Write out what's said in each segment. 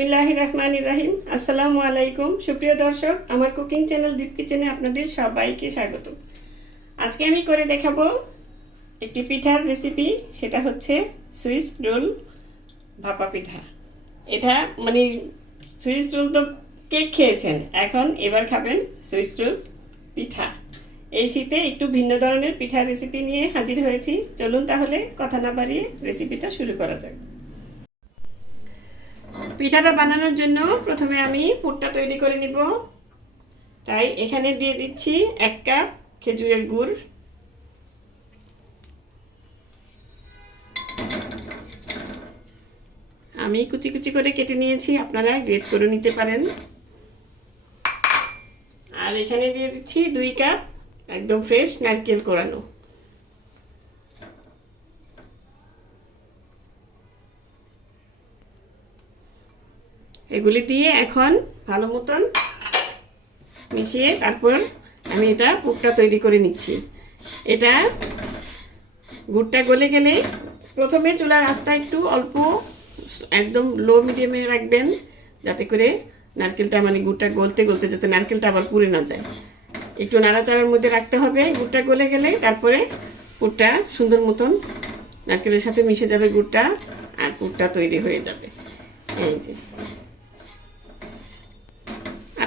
বিসমিল্লাহ রহমান রাহিম। আসসালামু আলাইকুম। সুপ্রিয় দর্শক, আমার কুকিং চ্যানেল দীপ কিচেনে আপনাদের সবাইকে স্বাগত। আজকে আমি করে দেখাবো একটি পিঠার রেসিপি সেটা হচ্ছে সুইস রোল ভাপা পিঠা। এটা মানে সুইস রোল তো কেক খেয়েছেন? এখন এবার খাবেন সুইস রোল পিঠা। এই শীতে একটু ভিন্ন ধরনের পিঠার রেসিপি নিয়ে হাজির হয়েছি। চলুন তাহলে কথা না বাড়িয়ে রেসিপিটা শুরু করা যাক। পিঠাটা বানানোর জন্য প্রথমে আমি পুরটা তৈরি করে নিব। তাই এখানে দিয়ে দিচ্ছি এক কাপ খেজুরের গুড়। আমি কুচি কুচি করে কেটে নিয়েছি, আপনারা গ্রেট করে নিতে পারেন। আর এখানে দিয়ে দিচ্ছি দুই কাপ একদম ফ্রেশ নারকেল কোরানো। এগুলি দিয়ে এখন ভালো মতন মিশিয়ে তারপর আমি এটা পুকটা তৈরি করে নিচ্ছি। এটা গুড়টা গলে গেলে প্রথমে চুলার আঁচটা একটু অল্প একদম লো মিডিয়ামে রাখবেন, যাতে করে নারকেলটা মানে গুড়টা গলতে গলতে যাতে নারকেলটা আবার পুড়ে না যায়। একটু নাড়াচাড়ার মধ্যে রাখতে হবে, গুড়টা গলে গেলে তারপরে পুরটা সুন্দর মতন নারকেলের সাথে মিশে যাবে গুড়টা, আর পুরটা তৈরি হয়ে যাবে। এই যে।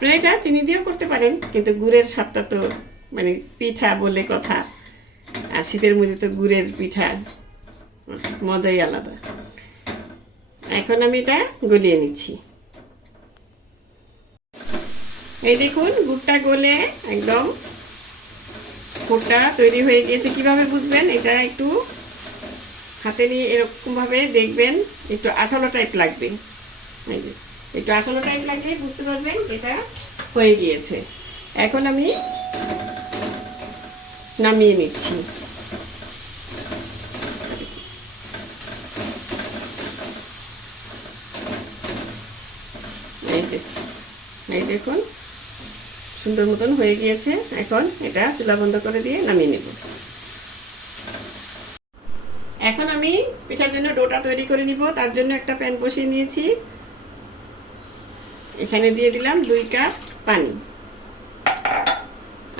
আপনারা এটা চিনি দিয়েও করতে পারেন, কিন্তু গুড়ের স্বাদটা তো মানে পিঠা বলে কথা। আর শীতের মধ্যে তো গুড়ের পিঠা মজাই আলাদা। এখন আমি এটা গলিয়ে নিচ্ছি। এই দেখুন, গুড়টা গলে একদম গুড়টা তৈরি হয়ে গিয়েছে। কীভাবে বুঝবেন? এটা একটু হাতে নিয়ে এরকমভাবে দেখবেন, একটু আঠালো টাইপ লাগবে। এই যে। একটু আঠালো টাইম লাগলে বুঝতে পারবেন এটা হয়ে গিয়েছে। এখন আমি নামিয়ে নিচ্ছি। এই দেখুন, সুন্দর মতন হয়ে গিয়েছে। এখন এটা চুলা বন্ধ করে দিয়ে নামিয়ে নেব। এখন আমি পিঠার জন্য ডোটা তৈরি করে নিব। তার জন্য একটা প্যান বসিয়ে নিয়েছি। এখানে দিয়ে দিলাম দুই কাপ পানি।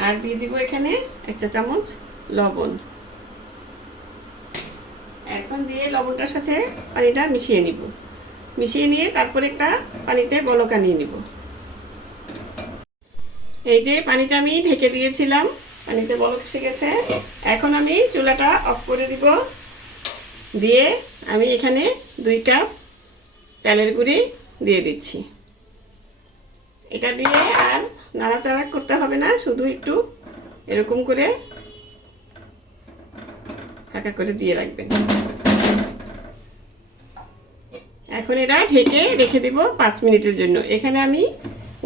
আর দিয়ে দিব এখানে এক চা চামচ লবণ। এখন দিয়ে লবণটার সাথে পানিটা মিশিয়ে নিব। মিশিয়ে নিয়ে তারপর একটা পানিতে বলকা নিয়ে নিব। এই যে পানিটা আমি ঢেকে দিয়েছিলাম, পানিতে বলক এসে গেছে। এখন আমি চুলাটা অফ করে দিব। দিয়ে আমি এখানে দুই কাপ চালের গুঁড়ি দিয়ে দিচ্ছি। এটা দিয়ে আর নাড়াচাড়া করতে হবে না, শুধু একটু এরকম করে হাঁকা করে দিয়ে রাখবেন। এখন এটা ঢেকে রেখে দিব পাঁচ মিনিটের জন্য। এখানে আমি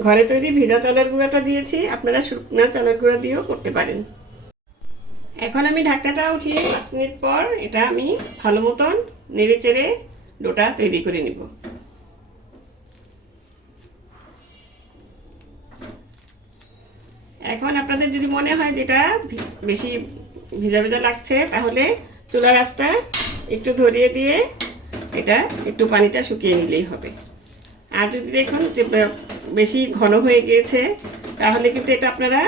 ঘরে তৈরি ভেজা চালের গুঁড়াটা দিয়েছি, আপনারা শুকনা চালের গুঁড়া দিয়েও করতে পারেন। এখন আমি ঢাকনাটা উঠিয়ে পাঁচ মিনিট পর এটা আমি ভালো মতন নেড়ে চেড়ে ডোটা তৈরি করে নিব। এখন আপনাদের যদি মনে হয় যেটা বেশি ভিজা ভিজা লাগছে, তাহলে চুলা গাছটা একটু ধরিয়ে দিয়ে এটা একটু পানিটা শুকিয়ে নিলেই হবে। আর যদি দেখুন যে বেশি ঘন হয়ে গিয়েছে, তাহলে কিন্তু এটা আপনারা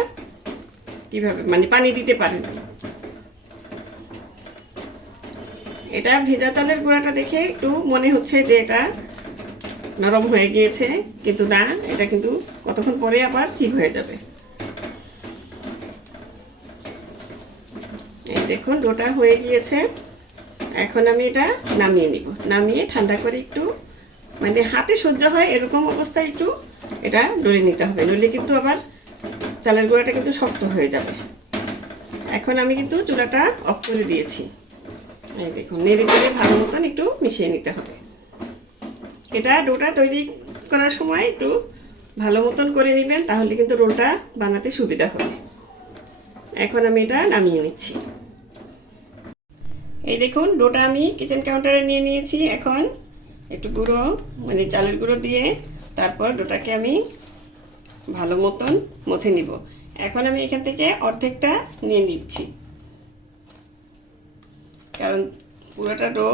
কীভাবে মানে পানি দিতে পারেন। এটা ভেজা চালের গুঁড়াটা দেখে একটু মনে হচ্ছে যে এটা নরম হয়ে গিয়েছে, কিন্তু না, এটা কিন্তু কতক্ষণ পরে আবার ঠিক হয়ে যাবে এই দেখুন ডোটা হয়ে গিয়েছে। এখন আমি এটা নামিয়ে নিব। নামিয়ে ঠান্ডা করে একটু মানে হাতে সহ্য হয় এরকম অবস্থায় একটু এটা ডলে নিতে হবে। নইলে কিন্তু আবার চালের গুঁড়াটা কিন্তু শক্ত হয়ে যাবে। এখন আমি কিন্তু চুলাটা অফ করে দিয়েছি। এই দেখুন, নেড়ে চেড়ে ভালো মতন একটু মিশিয়ে নিতে হবে। এটা ডোটা তৈরি করার সময় একটু ভালো মতন করে নেবেন, তাহলে কিন্তু রোলটা বানাতে সুবিধা হবে। এখন আমি এটা নামিয়ে নিচ্ছি। এই দেখুন ডোটা আমি কিচেন কাউন্টারে নিয়ে নিয়েছি এখন। একটু গুঁড়ো মানে চালের গুঁড়ো দিয়ে তারপর ডোটাকে আমি ভালো মতন মথে নিব। এখন আমি এখান থেকে অর্ধেকটা নিয়ে নিচ্ছি। কারণ পুরোটা ডো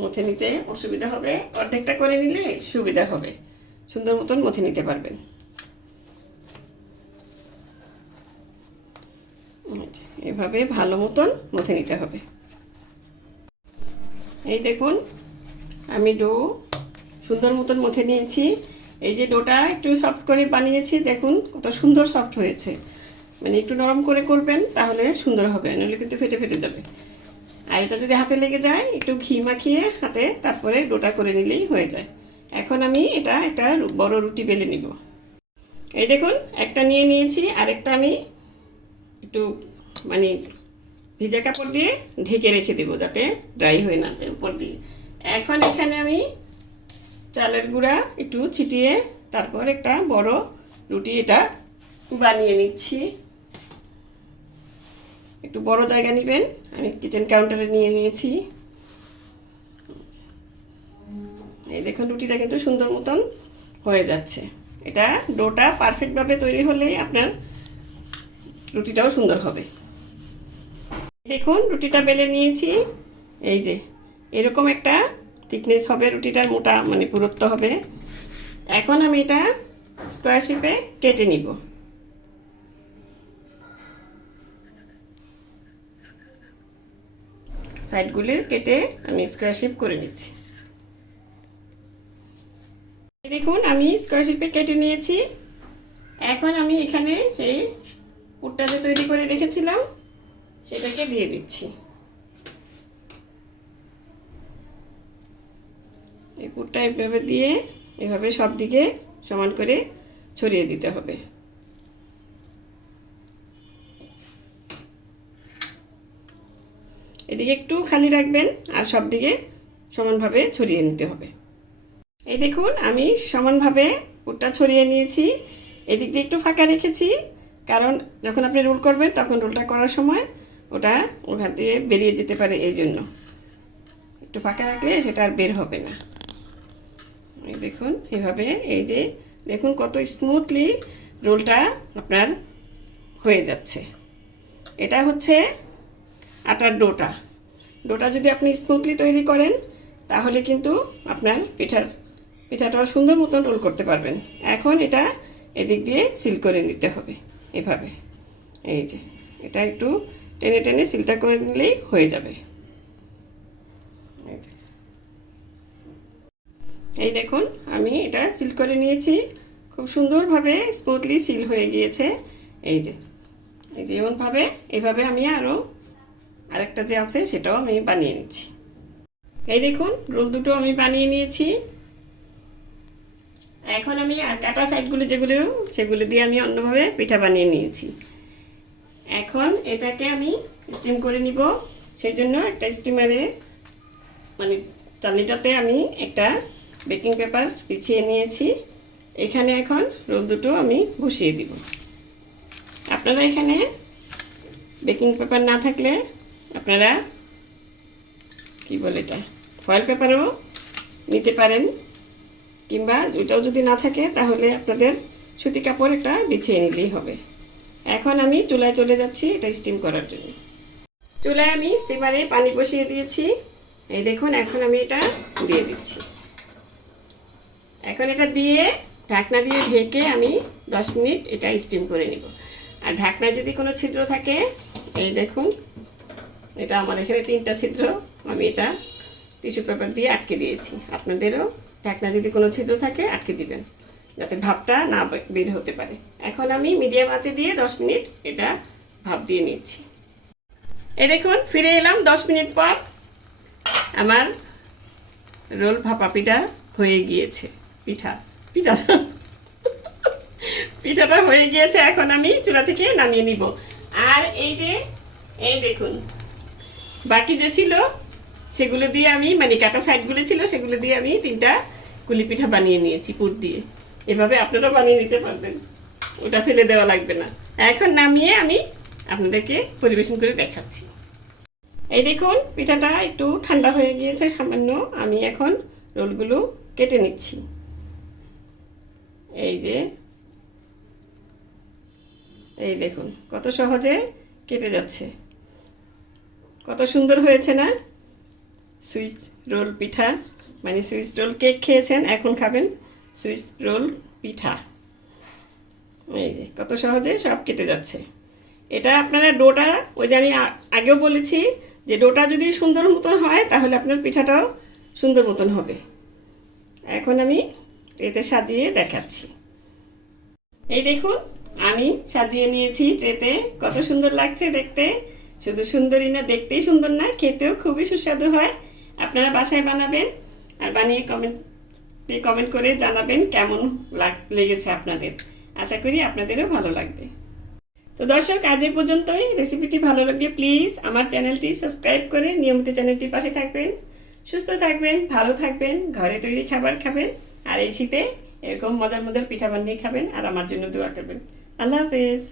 মুছে নিতে অসুবিধা হবে। অর্ধেকটা করে নিলে সুবিধা হবে। সুন্দর মতন মুছে নিতে পারবেন। এভাবে ভালো মতন মুছে নিতে হবে। এই দেখুন, আমি ডো সুন্দর মতন মুছে নিয়েছি। এই যে ডোটা একটু সফট করে বানিয়েছি, দেখুন কত সুন্দর সফট হয়েছে। মানে একটু নরম করে করবেন, তাহলে সুন্দর হবে, নইলে কিন্তু ফেটে ফেটে যাবে। আর এটা যদি হাতে লেগে যায়, একটু ঘি মাখিয়ে হাতে তারপরে ডোটা করে নিলেই হয়ে যায়। এখন আমি এটা একটা বড় রুটি বেলে নিব। এই দেখুন, একটা নিয়ে নিয়েছি, আরেকটা আমি একটু মানে ভিজা কাপড় দিয়ে ঢেকে রেখে দেবো যাতে ড্রাই হয়ে না যায় উপর দিয়ে। এখন এখানে আমি চালের গুঁড়া একটু ছিটিয়ে তারপর একটা বড় রুটি এটা বানিয়ে নিচ্ছি। একটু বড় জায়গা নেবেন, আমি কিচেন কাউন্টারে নিয়ে নিয়েছি। এই দেখুন রুটিটা কিন্তু সুন্দর মতন হয়ে যাচ্ছে। এটা ডোটা পারফেক্টভাবে তৈরি হলেই আপনার রুটিটাও সুন্দর হবে। দেখুন, রুটিটা বেলে নিয়েছি। এই যে, এরকম একটা থিকনেস হবে রুটিটার, মোটা মানে পুরুত্ব হবে। এখন আমি এটা স্কোয়ার শেপে কেটে নিব। সাইডগুলি কেটে আমি স্কোয়ার শেপ করে নিচ্ছি। দেখুন, আমি স্কোয়ার শেপে কেটে নিয়েছি। এখন আমি এখানে সেই পুরটা যে তৈরি করে রেখেছিলাম। সেটাকে দিয়ে দিচ্ছি। এই এভাবে দিয়ে এভাবে সব দিকে সমান করে ছড়িয়ে দিতে হবে। এদিকে একটু খালি রাখবেন আর সব দিকে সমানভাবে ছড়িয়ে নিতে হবে। এই দেখুন, আমি সমানভাবে পুরটা ছড়িয়ে নিয়েছি। এদিক দিয়ে একটু ফাঁকা রেখেছি, কারণ যখন আপনি রোল করবেন তখন রোলটা করার সময় ওটা ওখান দিয়ে বেরিয়ে যেতে পারে এই জন্য। একটু ফাঁকা রাখলে সেটা আর বের হবে না। দেখুন, এভাবে এই যে, দেখুন কত স্মুথলি রোলটা আপনার হয়ে যাচ্ছে। এটা হচ্ছে আটার ডোটা। ডোটা যদি আপনি স্মুথলি তৈরি করেন, তাহলে কিন্তু আপনার পিঠার পিঠাটা সুন্দর মতন রোল করতে পারবেন। এখন এটা এদিক দিয়ে সিল করে নিতে হবে, এভাবে। এই যে, এটা একটু টেনে টেনে সিলটা করে নিলেই হয়ে যাবে। এই দেখুন, আমি এটা সিল করে নিয়েছি। খুব সুন্দরভাবে স্মুথলি সিল হয়ে গিয়েছে। এই যে এই যে এমনভাবে এইভাবে আমি আরও আরেকটা যে আছে, সেটাও আমি বানিয়ে নিচ্ছি। এই দেখুন, রোল দুটো আমি বানিয়ে নিয়েছি। এখন আমি আর কাটা সাইডগুলো যেগুলো, সেগুলো দিয়ে আমি অন্যভাবে পিঠা বানিয়ে নিয়েছি। এখন এটাকে আমি স্টিম করে নিব। সেই জন্য একটা স্টিমারে মানে চালনিটাতে আমি একটা বেকিং পেপার বিছিয়ে নিয়েছি। এখানে এখন রোল দুটো আমি বসিয়ে দিব। আপনারা এখানে বেকিং পেপার না থাকলে আপনারা, কি বলে এটা ফয়েল পেপারও নিতে পারেন। কিংবা ওইটাও যদি না থাকে তাহলে আপনাদের সুতি কাপড় একটা বিছিয়ে নিলেই হবে। এখন আমি চুলায় চলে যাচ্ছি, এটা স্টিম করার জন্য। চুলায় আমি স্টিমারে পানি বসিয়ে দিয়েছি। এই দেখুন, এখন আমি এটা দিয়ে দিচ্ছি। এখন এটা দিয়ে ঢাকনা দিয়ে ঢেকে আমি দশ মিনিট এটা স্টিম করে নিব। আর ঢাকনা যদি কোনো ছিদ্র থাকে, এই দেখুন, এটা আমার এখানে তিনটা ছিদ্র, আমি এটা টিস্যু পেপার দিয়ে আটকে দিয়েছি। আপনাদেরও ঢাকনা যদি কোনো ছিদ্র থাকে, আটকে দিবেন। যাতে ভাপটা না বের হতে পারে। এখন আমি মিডিয়াম আঁচে দিয়ে দশ মিনিট এটা ভাপ দিয়ে নিচ্ছি। এ দেখুন, ফিরে এলাম দশ মিনিট পর। আমার রোল ভাপা পিঠা হয়ে গিয়েছে। পিঠা পিঠা পিঠাটা হয়ে গিয়েছে, এখন আমি চুলা থেকে নামিয়ে নিব। আর এই যে, এই দেখুন, বাকি যে ছিল, সেগুলো দিয়ে আমি মানে কাটা সাইডগুলো ছিল, সেগুলো দিয়ে আমি তিনটা কুলি পিঠা বানিয়ে নিয়েছি পুর দিয়ে। এভাবে আপনারা বানিয়ে নিতে পারবেন। ওটা ফেলে দেওয়া লাগবে না। এখন নামিয়ে আমি আপনাদেরকে পরিবেশন করে দেখাচ্ছি। এই দেখুন, পিঠাটা একটু ঠান্ডা হয়ে গিয়েছে, সামান্য। আমি এখন রোলগুলো কেটে নিচ্ছি। এই যে, এই দেখুন, কত সহজে কেটে যাচ্ছে। কত সুন্দর হয়েছে না? সুইচ রোল পিঠা মানে সুইচ রোল কেক খেয়েছেন, এখন খাবেন। সুইচ রোল পিঠা। এই যে, কত সহজে সব কেটে যাচ্ছে। এটা আপনারা ডোটা, ওই যে আমি আগেও বলেছি যে ডোটা যদি সুন্দর মতন হয়, তাহলে আপনার পিঠাটাও সুন্দর মতন হবে। এখন আমি ট্রেতে সাজিয়ে দেখাচ্ছি। এই দেখুন, আমি সাজিয়ে নিয়েছি ট্রেতে। কত সুন্দর লাগছে দেখতে। শুধু সুন্দরই না, দেখতেই সুন্দর না, খেতেও খুবই সুস্বাদু হয়। আপনারা বাসায় বানাবেন আর বানিয়ে কমেন্টে কমেন্ট করে জানাবেন কেমন লাগ, লেগেছে আপনাদের। আশা করি আপনাদেরও ভালো লাগবে। তো দর্শক, আজ পর্যন্তই। রেসিপিটি ভালো লাগলে প্লিজ আমার চ্যানেলটি সাবস্ক্রাইব করে নিয়মিত চ্যানেলটির পাশে থাকবেন। সুস্থ থাকবেন, ভালো থাকবেন, ঘরে তৈরি খাবার খাবেন, আর এই শীতে এরকম মজার মজার পিঠা বানিয়ে খাবেন, আর আমার জন্য দোয়া করবেন। আল্লাহ হাফেজ।